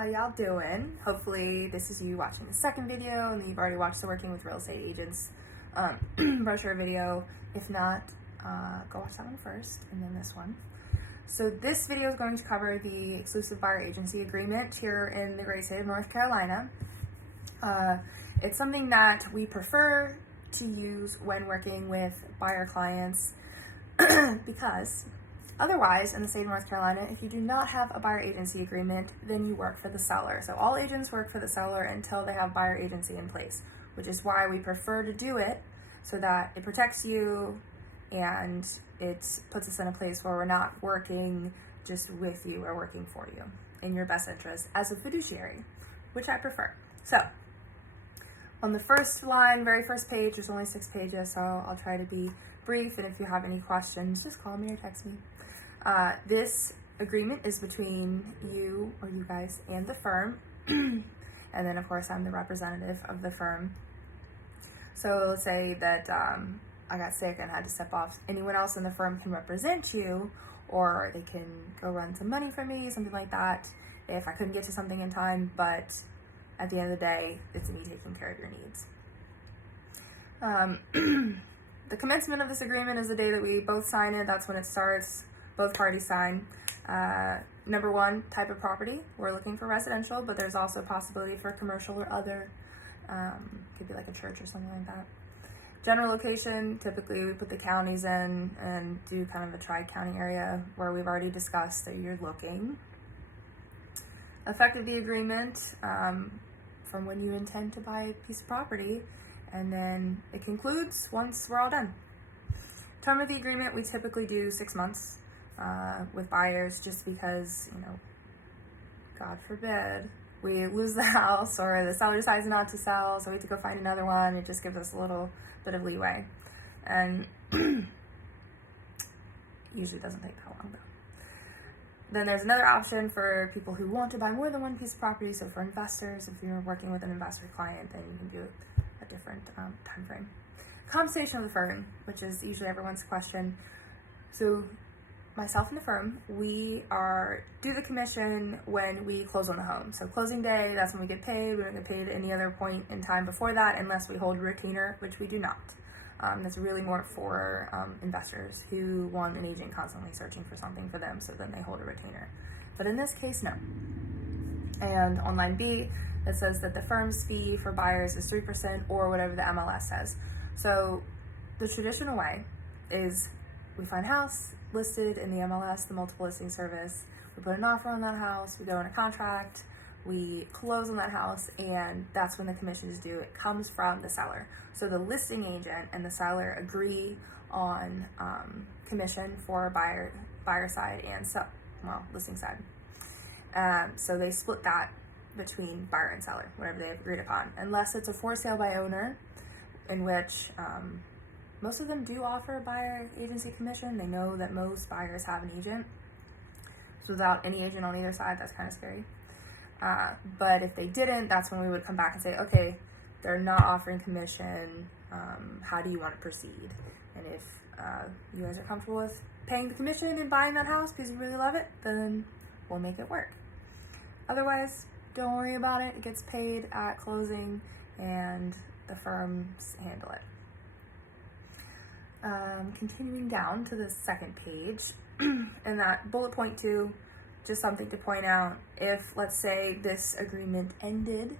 How y'all doing? Hopefully this is you watching the second video and you've already watched the Working with Real Estate Agents brochure video. If not, go watch that one first and then this one. So this video is going to cover the exclusive buyer agency agreement here in the great state of North Carolina. It's something that we prefer to use when working with buyer clients because otherwise, in the state of North Carolina, if you do not have a buyer agency agreement, then you work for the seller. So all agents work for the seller until they have buyer agency in place, which is why we prefer to do it so that it protects you and it puts us in a place where we're not working just with you, we're working for you in your best interest as a fiduciary, which I prefer. So on the first line, very first page, there's only 6 pages, so I'll try to be brief, and if you have any questions, just call me or text me. This agreement is between you or you guys and the firm, and then of course I'm the representative of the firm. So let's say that I got sick and had to step off. Anyone else in the firm can represent you, or they can go run some money for me, something like that, if I couldn't get to something in time, but at the end of the day, it's me taking care of your needs. The commencement of this agreement is the day that we both sign it. That's when it starts. Both parties sign. Number one, type of property. We're looking for residential, but there's also a possibility for commercial or other. Could be like a church or something like that. General location, typically we put the counties in and do kind of a tri-county area where we've already discussed that you're looking. Effective the agreement from when you intend to buy a piece of property, and then it concludes once we're all done. Term of the agreement, we typically do 6 months with buyers, just because, God forbid, we lose the house or the seller decides not to sell, so we have to go find another one. It just gives us a little bit of leeway. And usually doesn't take that long, though. Then there's another option for people who want to buy more than one piece of property. So for investors, if you're working with an investor client, then you can do a different time frame. Compensation of the firm, which is usually everyone's question. So myself and the firm, we do the commission when we close on the home. So closing day, that's when we get paid. We don't get paid at any other point in time before that unless we hold a retainer, which we do not. That's really more for investors who want an agent constantly searching for something for them, so then they hold a retainer. But in this case, no. And on line B, it says that the firm's fee for buyers is 3% or whatever the MLS says. So the traditional way is we find a house listed in the MLS, the multiple listing service. We put an offer on that house, we go in a contract, we close on that house, and that's when the commission is due. It comes from the seller. So the listing agent and the seller agree on commission for buyer side and listing side. So they split that between buyer and seller, whatever they've agreed upon, unless it's a for sale by owner, in which most of them do offer a buyer agency commission. They know that most buyers have an agent. So without any agent on either side, that's kind of scary. But if they didn't, that's when we would come back and say, okay, they're not offering commission. How do you want to proceed? And if you guys are comfortable with paying the commission and buying that house because you really love it, then we'll make it work. Otherwise, don't worry about it. It gets paid at closing and the firms handle it. Continuing down to the second page, and that bullet point 2, just something to point out. If, let's say, this agreement ended,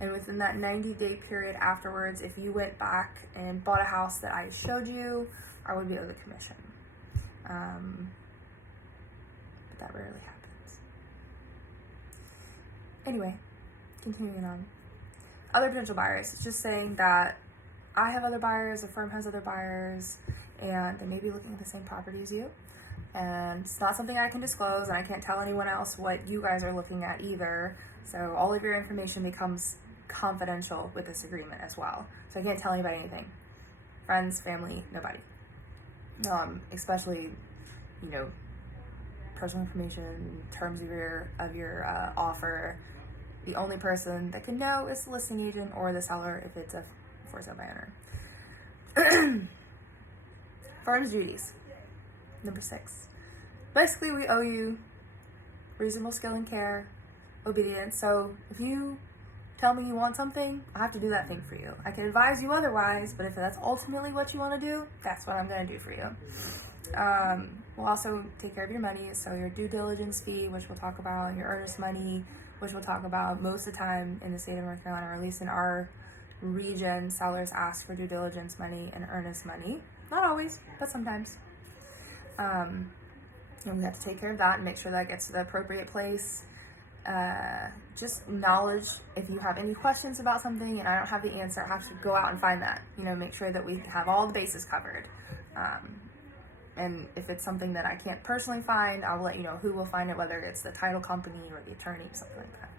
and within that 90-day period afterwards, if you went back and bought a house that I showed you, I would be owed the commission. But that rarely happens. Anyway, continuing on. Other potential buyers. It's just saying that I have other buyers, the firm has other buyers, and they may be looking at the same property as you. And it's not something I can disclose, and I can't tell anyone else what you guys are looking at either. So all of your information becomes confidential with this agreement as well. So I can't tell anybody anything. Friends, family, nobody. Especially, personal information, terms of your offer. The only person that can know is the listing agent or the seller if it's a for sale by owner. Firm's duties. Number 6. Basically, we owe you reasonable skill and care, obedience. So if you tell me you want something, I have to do that thing for you. I can advise you otherwise, but if that's ultimately what you want to do, that's what I'm going to do for you. We'll also take care of your money, so your due diligence fee, which we'll talk about, and your earnest money, which we'll talk about. Most of the time in the state of North Carolina, or at least in our region, sellers ask for due diligence money and earnest money. Not always, but sometimes. And we have to take care of that and make sure that gets to the appropriate place. Just knowledge, if you have any questions about something and I don't have the answer, I have to go out and find that. Make sure that we have all the bases covered. And if it's something that I can't personally find, I'll let you know who will find it, whether it's the title company or the attorney or something like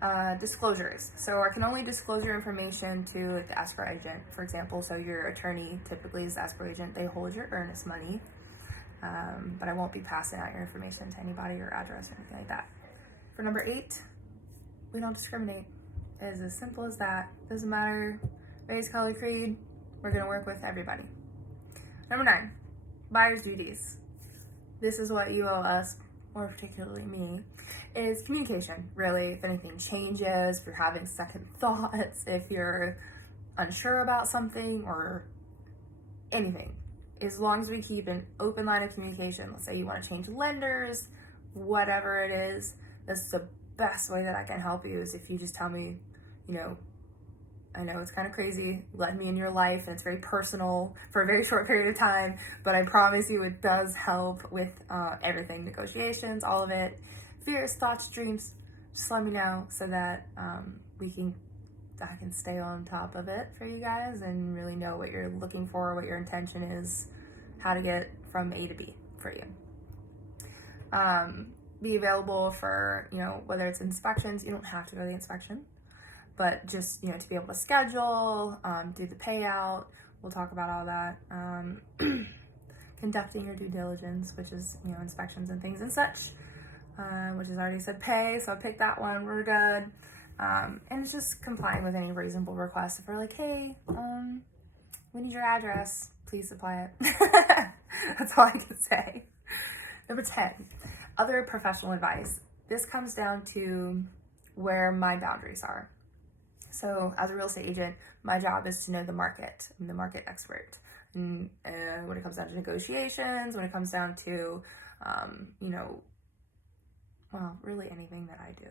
that. Disclosures. So I can only disclose your information to the escrow agent, for example. So your attorney typically is the escrow agent. They hold your earnest money. But I won't be passing out your information to anybody, your address, or anything like that. For number 8, we don't discriminate. It is as simple as that. Doesn't matter race, color, creed. We're going to work with everybody. Number 9, buyer's duties. This is what you owe us, or particularly me, is communication, really. If anything changes, if you're having second thoughts, if you're unsure about something or anything. As long as we keep an open line of communication, let's say you want to change lenders, whatever it is, that's the best way that I can help you is if you just tell me, I know it's kind of crazy, let me in your life, and it's very personal for a very short period of time, but I promise you it does help with everything, negotiations, all of it. Fears, thoughts, dreams, just let me know so that I can stay on top of it for you guys and really know what you're looking for, what your intention is, how to get from A to B for you. Be available for, whether it's inspections, you don't have to go to the inspection, but just, to be able to schedule, do the payout. We'll talk about all that. Conducting your due diligence, which is, inspections and things and such, which is already said pay, so I picked that one, we're good. And it's just complying with any reasonable requests. If we're like, hey, we need your address, please supply it. That's all I can say. Number 10, other professional advice. This comes down to where my boundaries are. So as a real estate agent, my job is to know the market. I'm the market expert. And when it comes down to negotiations, when it comes down to, really anything that I do,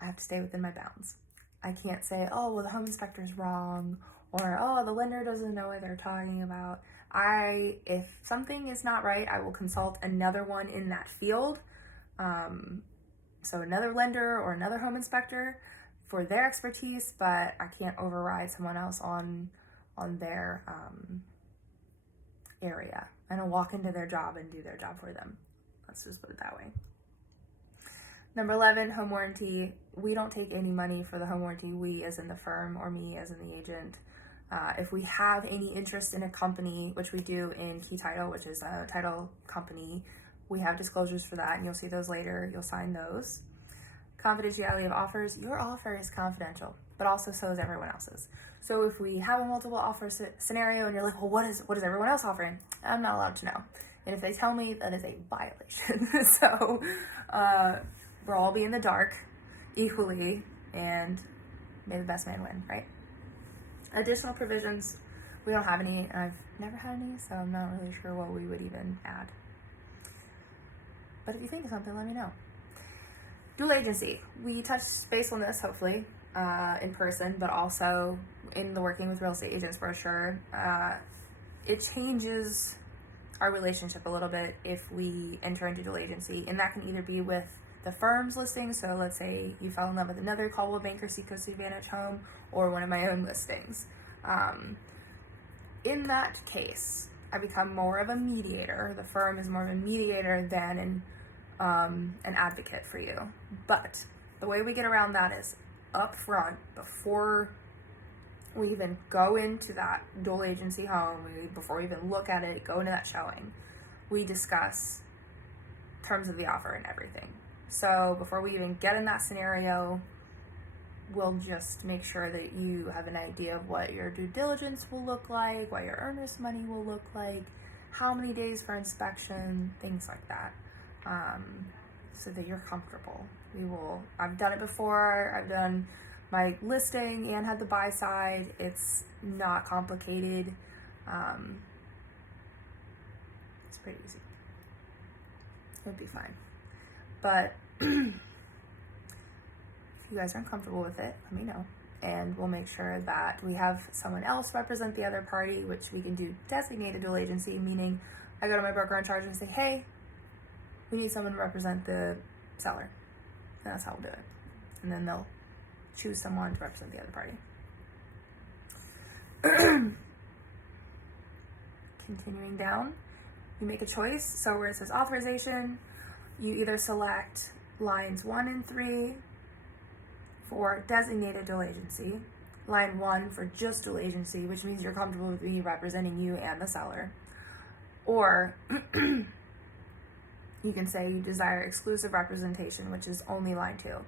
I have to stay within my bounds. I can't say, oh, well, the home inspector's wrong, or, oh, the lender doesn't know what they're talking about. If something is not right, I will consult another one in that field. So another lender or another home inspector for their expertise, but I can't override someone else on their area. I'm gonna walk into their job and do their job for them. Let's just put it that way. Number 11, home warranty. We don't take any money for the home warranty. We as in the firm, or me as in the agent. If we have any interest in a company, which we do in Key Title, which is a title company, we have disclosures for that, and you'll see those later. You'll sign those. Confidentiality of offers. Your offer is confidential, but also so is everyone else's. So if we have a multiple offer scenario and you're like, well, what is everyone else offering? I'm not allowed to know. And if they tell me, that is a violation. So we'll all be in the dark equally, and may the best man win, right? Additional provisions. We don't have any, and I've never had any, so I'm not really sure what we would even add. But if you think of something, let me know. Dual agency. We touched base on this, hopefully, in person, but also in the Working with Real Estate Agents brochure. It changes our relationship a little bit if we enter into dual agency, and that can either be with the firm's listing. So let's say you fell in love with another Coldwell Banker Seacoast Advantage home, or one of my own listings. In that case, I become more of a mediator. The firm is more of a mediator than an advocate for you. But the way we get around that is up front, before we even go into that dual agency home, before we even look at it, go into that showing, we discuss terms of the offer and everything. So before we even get in that scenario, we'll just make sure that you have an idea of what your due diligence will look like, what your earnest money will look like, how many days for inspection, things like that. so that you're comfortable. I've done it before. I've done my listing and had the buy side. It's not complicated. It's pretty easy. It would be fine. But if you guys aren't comfortable with it, let me know. And we'll make sure that we have someone else represent the other party, which we can do designated dual agency, meaning I go to my broker in charge and say, hey, we need someone to represent the seller. And that's how we'll do it. And then they'll choose someone to represent the other party. Continuing down, you make a choice. So where it says authorization, you either select lines 1 and 3 for designated dual agency, line 1 for just dual agency, which means you're comfortable with me representing you and the seller, or you can say you desire exclusive representation, which is only line 2.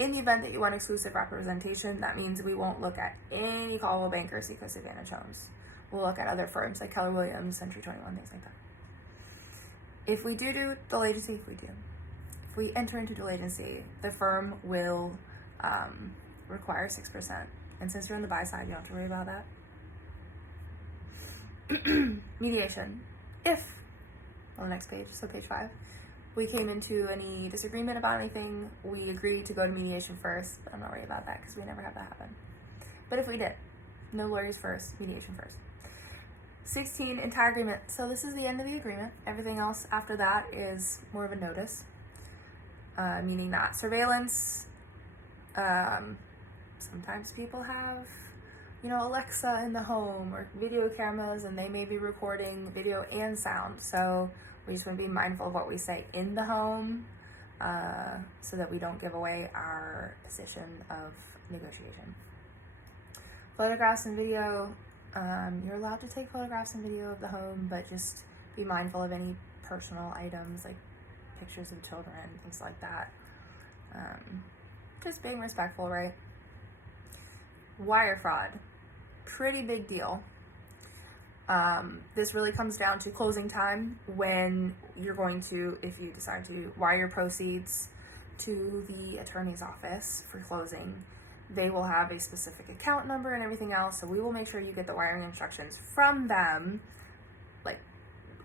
In the event that you want exclusive representation, that means we won't look at any Coldwell Banker, Seacoast Advantage Homes. We'll look at other firms like Keller Williams, Century 21, things like that. If we do dual agency, if we enter into dual agency, the firm will require 6%. And since you're on the buy side, you don't have to worry about that. Mediation. If, on the next page, so page 5, we came into any disagreement about anything, we agreed to go to mediation first, but I'm not worried about that because we never have that happen. But if we did, no lawyers first, mediation first. 16, entire agreement. So this is the end of the agreement. Everything else after that is more of a notice, meaning that surveillance. Sometimes people have, Alexa in the home or video cameras, and they may be recording video and sound. So we just want to be mindful of what we say in the home, so that we don't give away our position of negotiation. Photographs and video. You're allowed to take photographs and video of the home, but just be mindful of any personal items like pictures of children, things like that. Just being respectful, right? Wire fraud. Pretty big deal. This really comes down to closing time when you're going to, if you decide to wire proceeds to the attorney's office for closing. They will have a specific account number and everything else, so we will make sure you get the wiring instructions from them, like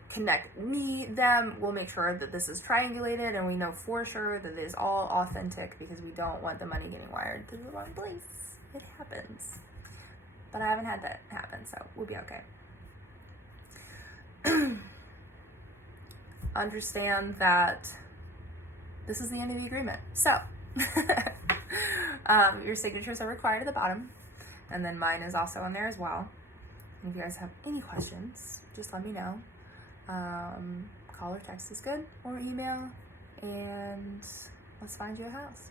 connect them. We'll make sure that this is triangulated and we know for sure that it is all authentic, because we don't want the money getting wired to the wrong place. It happens. But I haven't had that happen, so we'll be okay. Understand that this is the end of the agreement. So, your signatures are required at the bottom, and then mine is also on there as well. And if you guys have any questions, just let me know. Call or text is good, or email, and let's find you a house.